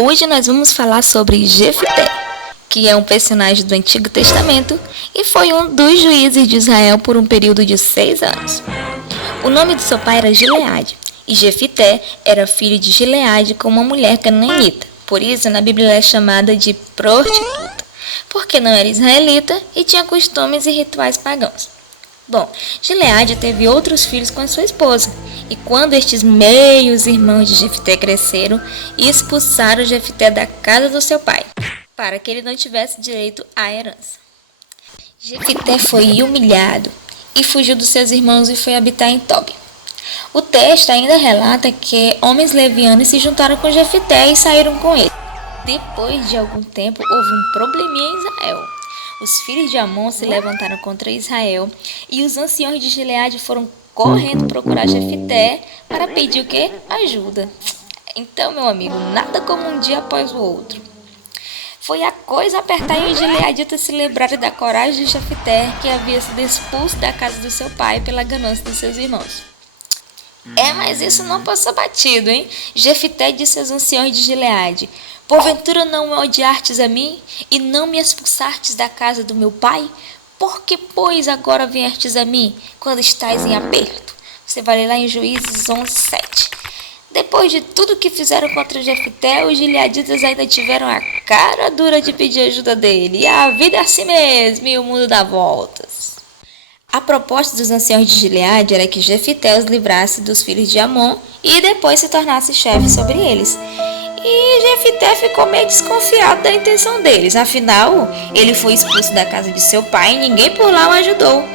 Hoje nós vamos falar sobre Jefté, que é um personagem do Antigo Testamento e foi um dos juízes de Israel por um período de 6 anos. O nome de seu pai era Gileade, e Jefté era filho de Gileade com uma mulher canaanita. Por isso, na Bíblia é chamada de prostituta, porque não era israelita e tinha costumes e rituais pagãos. Bom, Gileade teve outros filhos com a sua esposa, e quando estes meios irmãos de Jefté cresceram, expulsaram Jefté da casa do seu pai, para que ele não tivesse direito à herança. Jefté foi humilhado e fugiu dos seus irmãos e foi habitar em Tobi. O texto ainda relata que homens levianos se juntaram com Jefté e saíram com ele. Depois de algum tempo, houve um probleminha em Israel. Os filhos de Amon se levantaram contra Israel e os anciões de Gileade foram correndo procurar Jefté para pedir o quê? Ajuda. Então, meu amigo, nada como um dia após o outro. Foi a coisa apertar e os gileaditas se lembraram da coragem de Jefté, que havia sido expulso da casa do seu pai pela ganância dos seus irmãos. Mas isso não passou batido, hein? Jefté disse aos anciões de Gileade: porventura não me odiastes a mim, e não me expulsastes da casa do meu pai? Por que, pois, agora viestes a mim, quando estais em aperto? Você vai ler lá em Juízes 11:7. Depois de tudo que fizeram contra Jefté, os gileaditas ainda tiveram a cara dura de pedir ajuda dele. E a vida é assim mesmo, e o mundo dá voltas. A proposta dos anciões de Gileade era que Jefté os livrasse dos filhos de Amon e depois se tornasse chefe sobre eles. E Jefté ficou meio desconfiado da intenção deles, afinal, ele foi expulso da casa de seu pai e ninguém por lá o ajudou.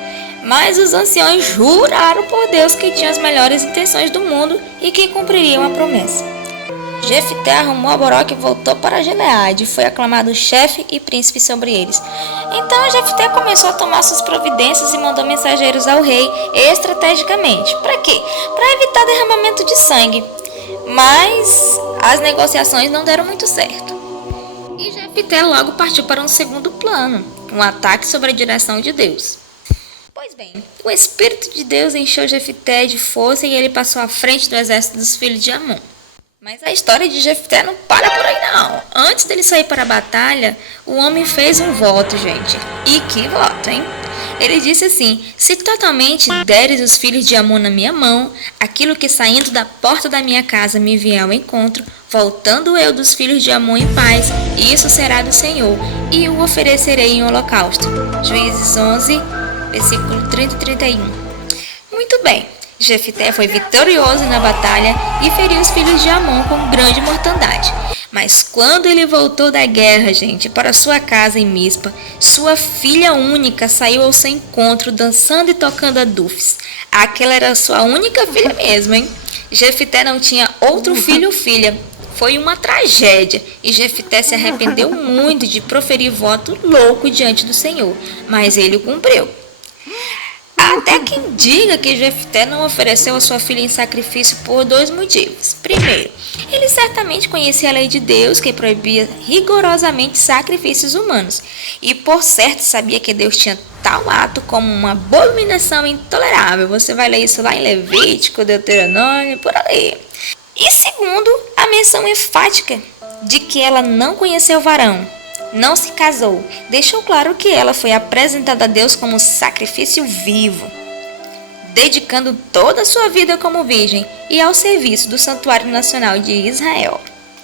Mas os anciões juraram por Deus que tinham as melhores intenções do mundo e que cumpririam a promessa. Jefté arrumou a boroca e voltou para Gileade e foi aclamado chefe e príncipe sobre eles. Então Jefté começou a tomar suas providências e mandou mensageiros ao rei estrategicamente. Para quê? Para evitar derramamento de sangue. Mas as negociações não deram muito certo. E Jefté logo partiu para um segundo plano, um ataque sobre a direção de Deus. Pois bem, o Espírito de Deus encheu Jefté de força e ele passou à frente do exército dos filhos de Amon. Mas a história de Jefté não para por aí não. Antes dele sair para a batalha, o homem fez um voto, gente. E que voto, hein? Ele disse assim: se totalmente deres os filhos de Amon na minha mão, aquilo que saindo da porta da minha casa me vier ao encontro, voltando eu dos filhos de Amon em paz, isso será do Senhor, e o oferecerei em holocausto. Juízes 11, versículo 30 e 31. Muito bem. Jefté foi vitorioso na batalha e feriu os filhos de Amon com grande mortandade. Mas quando ele voltou da guerra, gente, para sua casa em Mispa, sua filha única saiu ao seu encontro dançando e tocando adufes. Aquela era sua única filha mesmo, hein? Jefté não tinha outro filho ou filha. Foi uma tragédia e Jefté se arrependeu muito de proferir voto louco diante do Senhor, mas ele o cumpriu. Até quem diga que Jefté não ofereceu a sua filha em sacrifício por 2 motivos. Primeiro, ele certamente conhecia a lei de Deus que proibia rigorosamente sacrifícios humanos. E por certo sabia que Deus tinha tal ato como uma abominação intolerável. Você vai ler isso lá em Levítico, Deuteronômio, por ali. E segundo, a menção enfática de que ela não conheceu o varão. Não se casou, deixou claro que ela foi apresentada a Deus como sacrifício vivo, dedicando toda a sua vida como virgem e ao serviço do Santuário Nacional de Israel.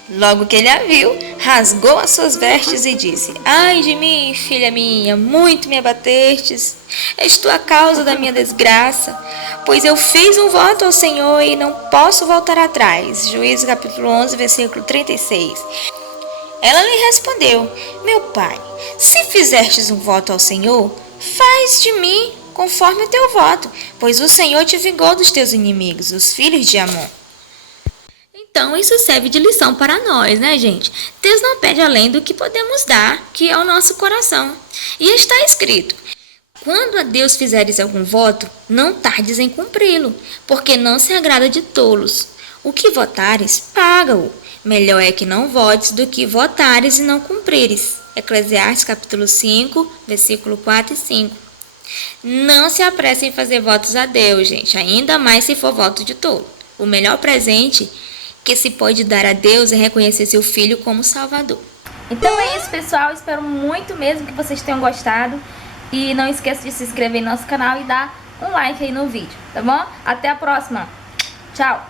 Logo que ele a viu, rasgou as suas vestes e disse: ai de mim, filha minha, muito me abatestes, és tu a causa da minha desgraça, pois eu fiz um voto ao Senhor e não posso voltar atrás. Juízes capítulo 11, versículo 36. Ela lhe respondeu: meu pai, se fizestes um voto ao Senhor, faz de mim conforme o teu voto, pois o Senhor te vingou dos teus inimigos, os filhos de Amon. Então isso serve de lição para nós, né, gente? Deus não pede além do que podemos dar, que é o nosso coração. E está escrito: quando a Deus fizeres algum voto, não tardes em cumpri-lo, porque não se agrada de tolos. O que votares, paga-o. Melhor é que não votes do que votares e não cumprires. Eclesiastes capítulo 5, versículo 4 e 5. Não se apressem em fazer votos a Deus, gente, ainda mais se for voto de tolo. O melhor presente que se pode dar a Deus é reconhecer seu filho como Salvador. Então é isso, pessoal. Espero muito mesmo que vocês tenham gostado. E não esqueça de se inscrever no nosso canal e dar um like aí no vídeo, tá bom? Até a próxima. Tchau!